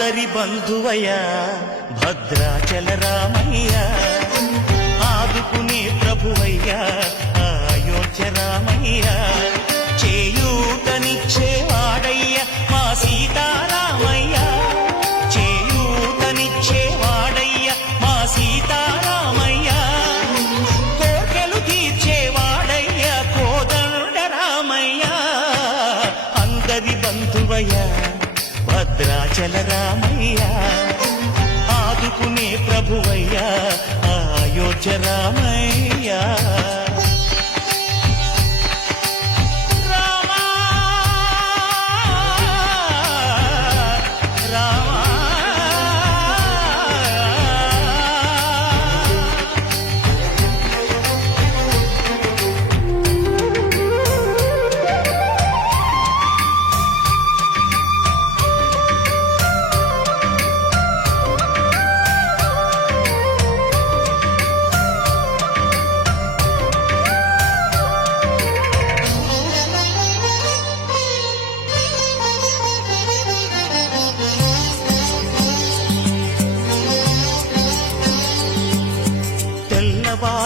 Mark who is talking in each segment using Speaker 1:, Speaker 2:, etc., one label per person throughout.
Speaker 1: అందరి బంధువయ భద్రాచల రామయ్య ఆదుకునే ప్రభువయ్యా అయోధ్య రామయ్యా. చలరామయ్యా ఆదుకునే ప్రభువయ్యా. ఆయోధ్య రామయ్యా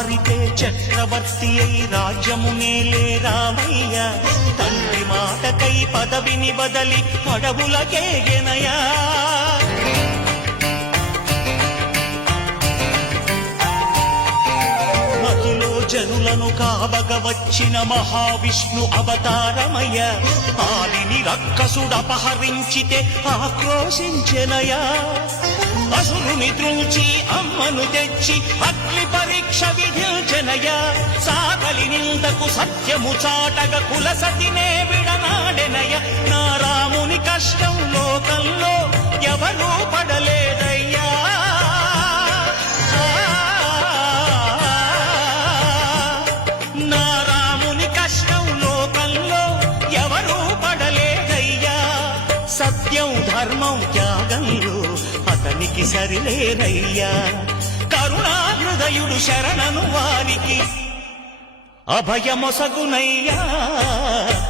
Speaker 1: మారితే చక్రవర్తి అయి రాజ్యము నేలే రామయ్య. తండ్రి మాటకై పదవిని బదలి అడవులకేగెనయా గెనయా జనులను కావగ వచ్చిన మహావిష్ణు అవతారమయ్య. ఆలిని రక్కసుడపహరించితే ఆక్రోశించెనయా అసురుని త్రుంచి అమ్మను తెచ్చి అగ్ని పరీక్ష విధించెనయా సాగలి నిందకు సత్యము చాటగ కుల సతినే విడనాడెనయ నా రాముని కష్టం లోకంలో ఎవరూ పడలేదయ్యా. నా రాముని కష్టం లోకంలో ఎవరూ పడలేదయ్యా. సత్యం ధర్మం త్యాగంలో అతనికి సరిలేరయ్యా కరుణా హృదయుడు శరణను వారికి అభయమొసగునయ్యా.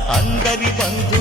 Speaker 1: అందరి బంధు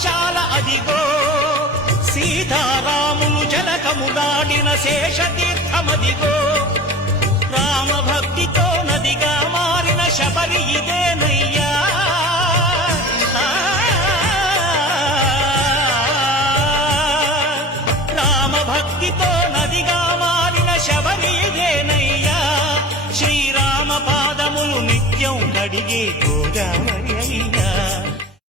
Speaker 1: పర్ణశాల అదిగో. సీతారాములు జనకము దాడిన శేషతీర్థమదిగో. రామ నదిగా మారిన శబరి ఇదేనయ్యా. రామ భక్తితో నదిగా మారిన శబరి ఇదేనయ్యా. శ్రీరామ పాదములు నిత్యం కడిగే గోదావరి అయ్యా.